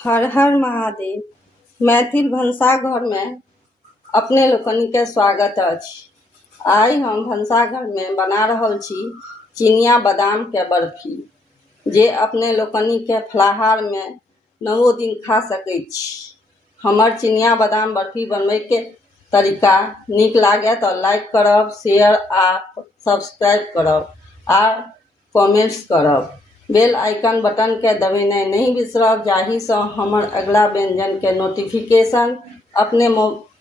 हर हर महादेव। मैथिल भनसाघर में अपने लोकनि के स्वागत अछि। आइ हम भनसाघर में बना रहल छी चिनिया बादाम के बर्फी, जे अपने लोकनि के फलाहार में 9 दिन खा सकैत छी। हमर चिनिया बादाम बर्फी बनबै के तरीका नीक लागे तो लाइक करब, शेयर आ सब्सक्राइब करब आ कमेंट्स करब। बेल आइकन बटन के दबेनाइ नहीं बिसरब, जाहि सँ हमर अगला व्यंजन के नोटिफिकेशन अपने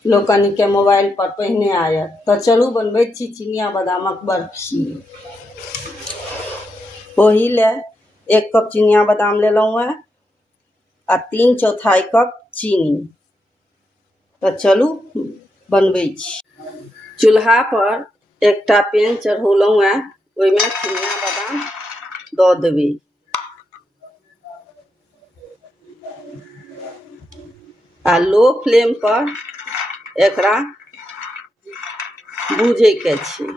लोकनि के मोबाइल पर पहिने आयत। तो चलू बनबै छी चिनिया बादामक बर्फी। ओहि ले 1 कप चिनिया बादाम लेलहुँ हैं आ 3/4 कप चीनी। तो चलू बनबै छी। चूल्हा पर एकटा पैन चढ़ौलहुँ हैं, ओहि में चिनिया बादाम दऽ देबै आ लो फ्लेम पर एकरा भूजै के छै।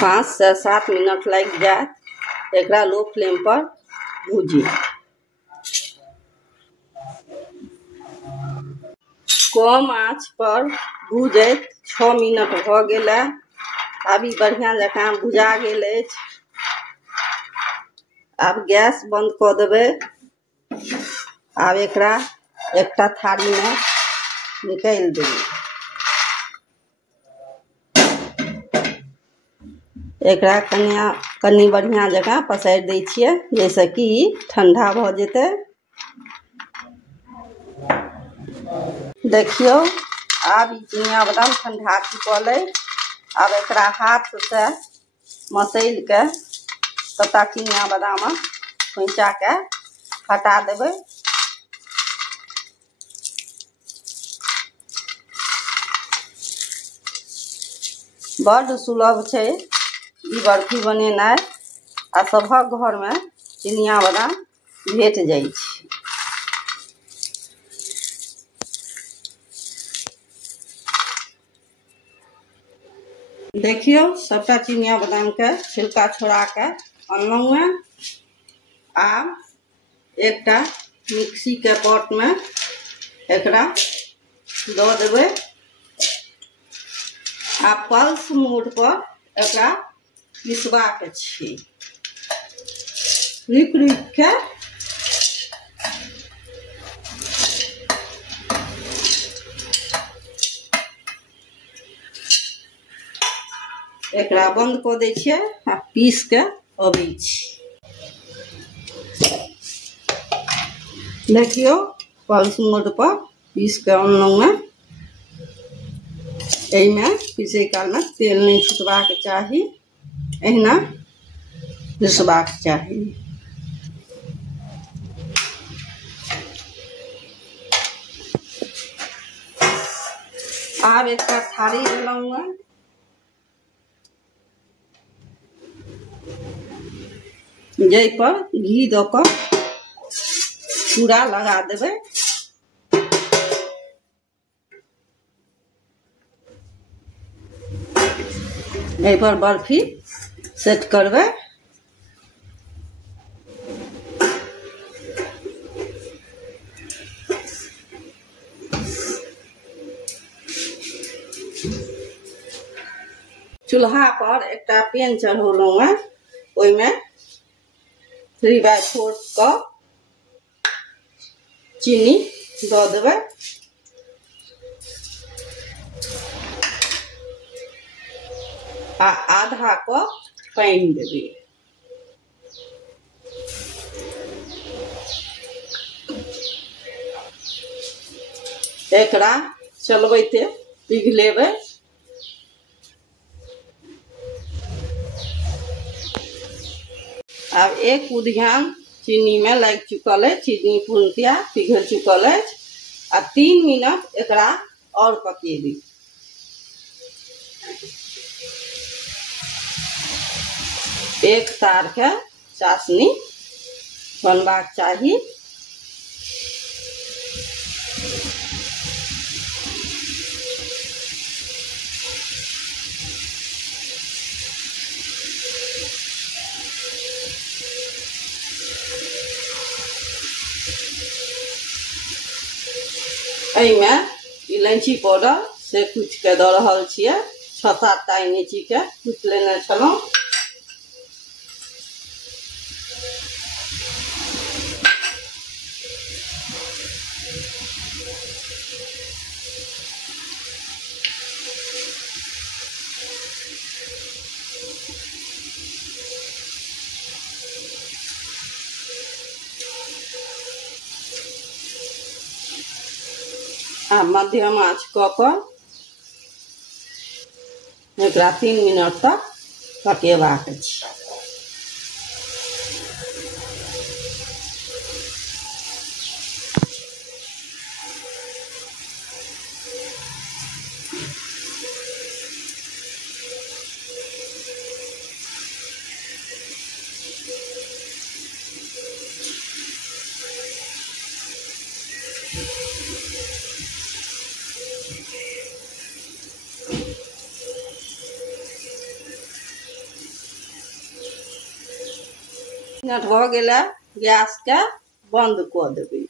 पाँच से 7 मिनट लग जाए एकरा लो फ्लेम पर भूजी। कम आँच पर भूजैत 6 मिनट भ गेलै। अभी बढ़िया जकाँ भुजा गेल अछि। आब गैस बंद कऽ देबै। आब एकरा एकटा थारी में निकालि देबै। एकरा कनी बढ़िया जकाँ पसारि दै छियै, जैसे कि ठंडा भ जेतै। देखियो आब ई चिनिया बादाम ठंडा चुकल है। अब एकरा हाथ से मसल के सबटा चिनिया बादाम खोइचा के हटा देबै। बड़ सुलभ छै ई बर्फी बनेनाइ आ सबहक घर में चिनिया बादाम भेट जाइ छै। देखियो सबटा चिनिया बादाम के छिलका छोड़ा के अनलहुँ हैं। आब एकटा मिक्सी के पॉट में एकरा दऽ देबै आ पल्स मोड पर एकरा पिसबा के छै। रुक रुक के एकरा बंद कऽ दै छियै आ पीस के अबै छी। देखियो पल्स मोड पर पीस के अनलहुँ हैं। एहिमे पीसे काल में तेल नहीं छूटबाक चाही, एहिना पिसबाक चाही। आब एकटा थारी लेलहुँ हैं, जै पर घी दऽ कऽ पूरा लगा देबै। एहि पर बर्फी सेट करबै। चूल्हा पर एकटा पैन चढ़ौलहुँ हैं, ओहि में 3/4 कप चीनी दऽ देबै आ आधा कप पानी देबै। एकरा चलबैते पिघलेबै। अब एक उद्यान चीनी में लग चुकल है, चीनी पूर्णतया पिघल चुकल है। आ 3 मिनट एकरा और पकेबै। एक तार के चाशनी बनबाक चाही। में इलायची पाउडर से कुछ के दऽ रहल छियै। 6-7 टा इलायची के कुटि लेने छलहुँ। आ मध्यम आँच कऽ कऽ एकरा 3 मिनट तक पकेबाक छै। मिनट हो गेलै, गैस के बंद कऽ देबै।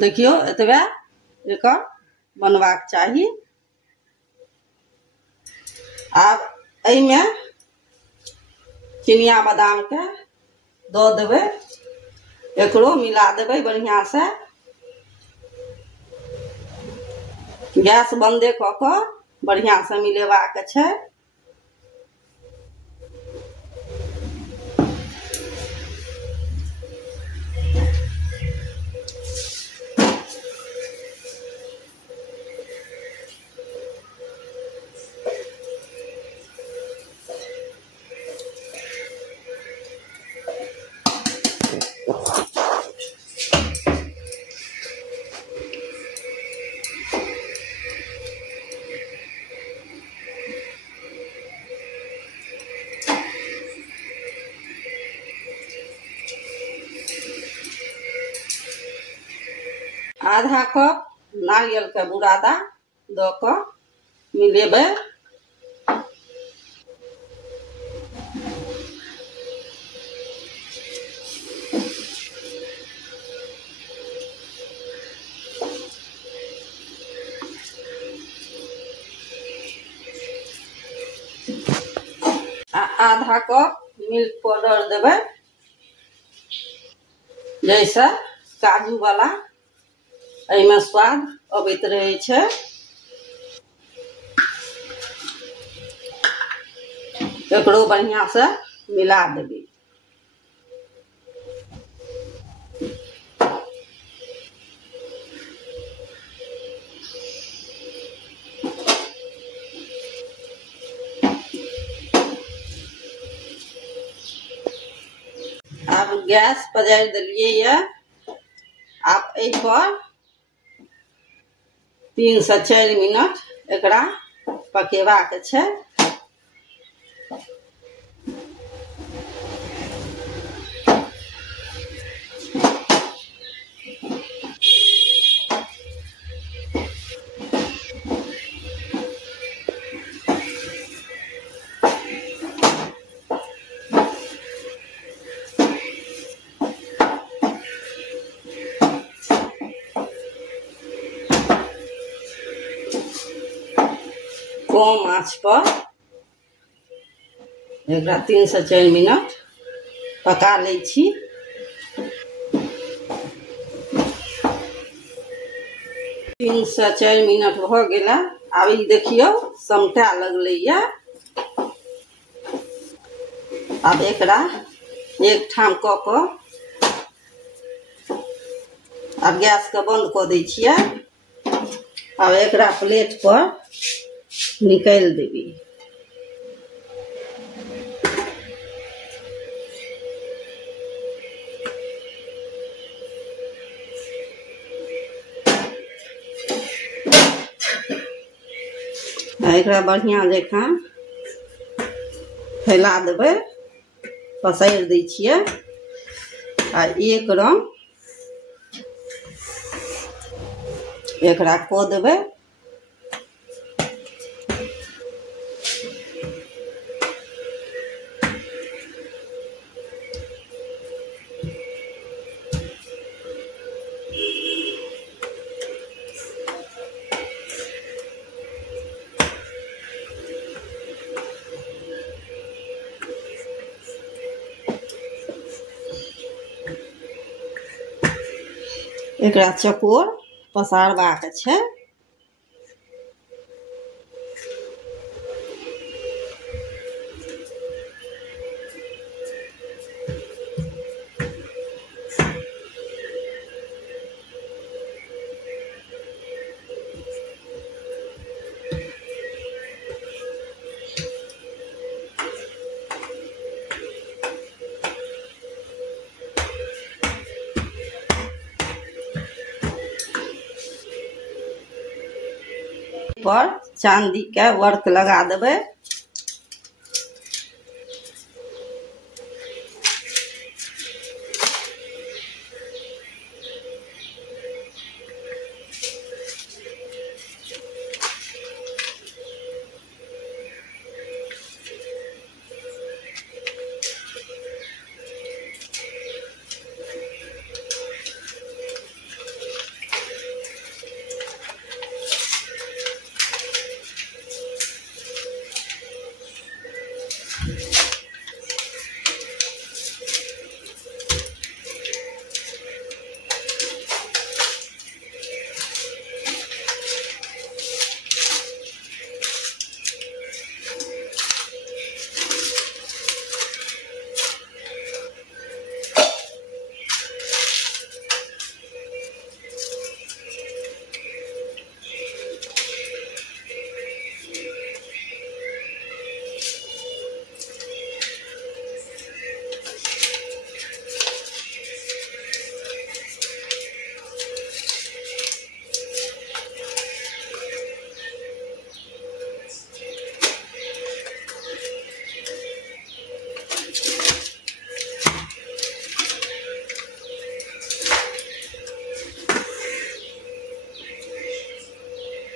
देखियो एतबे एकर बनबाक चाही। आब एहिमे चिनिया बादाम के दऽ देबै, एकरो मिला देबै बढ़िया से। गैस बंदे कऽ कऽ बढ़िया से मिलेबाक छै। आधा कप नारियल के बुरादा दऽ कऽ मिलेबै। आधा कप मिल्क पाउडर देबै, जैसे काजू वाला एहिमे स्वाद अबैत रहै छै। एकरो बढ़िया से मिला देबै। अब गैस पजारि देलियै ये। आब एहि पर 3 से 4 मिनट एकरा पकेबाक छै। कम आँच पर एकरा 3 से 4 मिनट पका लै छी। तीन से 4 मिनट भऽ गेला। आब ई देखियौ समटै लगलैया। आब एकरा एक ठाम कऽ कऽ आब गैस के बंद कऽ दै छियै। आब एकरा प्लेट पर निकालि देबै। एकरा बढ़िया जकाँ फैला देबै, पसारि दै छियै। आ एक रंग एकरा कऽ देबै। एकरा चकोर पसारबाक छै। पर चांदी के वर्क लगा देबै।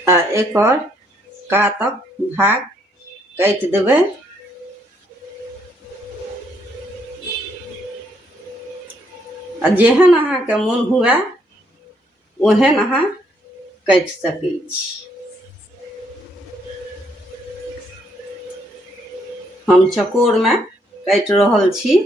आ एकर कातक भाग काटि देबै। आ जेहन अहाँके मोन हुए ओहन अहाँ काटि सकै छी। हम चकोरमे काटि रहल छी।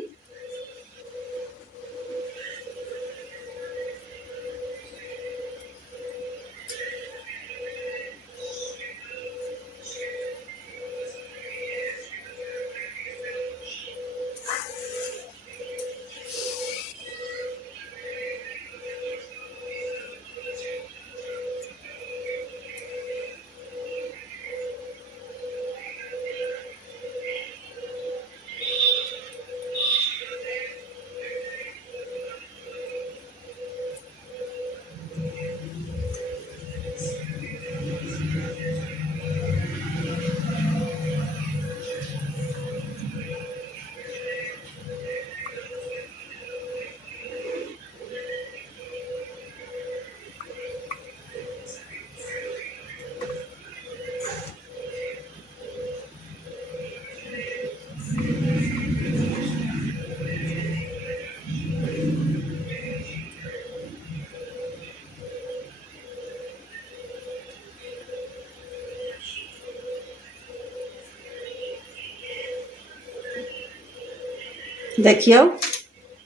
देखियौ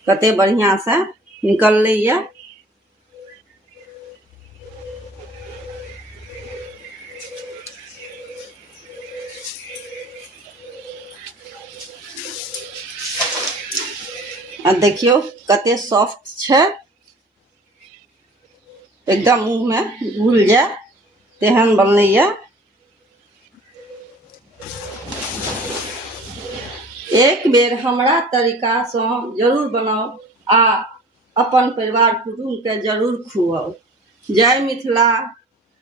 कते बढ़ियां से निकललै ये। आ देखियौ कते सॉफ्ट छै, एकदम मुंह में घुल जाए तेहन बनलै ये। एक बेर हमरा तरीकासँ जरूर बनाउ आ अपन परिवार कुटुम्बके जरूर खुआउ। जय मिथिला,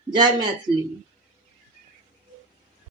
जय मैथिली।